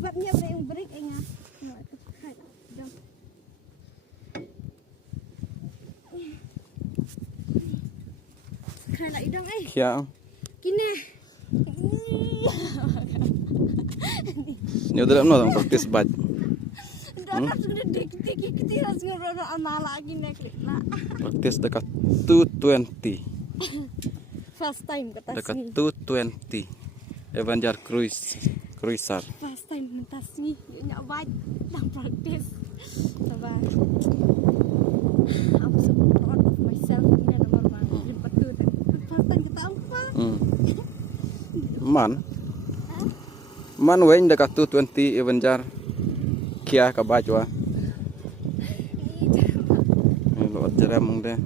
Buatnya yang break enggak. Kayak idang Ya. Kini. Ini udah no praktis bat. Dapat sudah dikit-dikit harus ngobrol sama lagi nih. Praktis dekat 220. First time kata Dekat sini. 220. Avenger Cruiser. First time mentas nih, nyoba dan praktis. Coba. I'm so proud of myself. Ini nomor mana? Dapat tuh. First time kita apa? Man wen dekat 220 Avenger. Kia ka bajwa. Ini lo ajaran mong deh.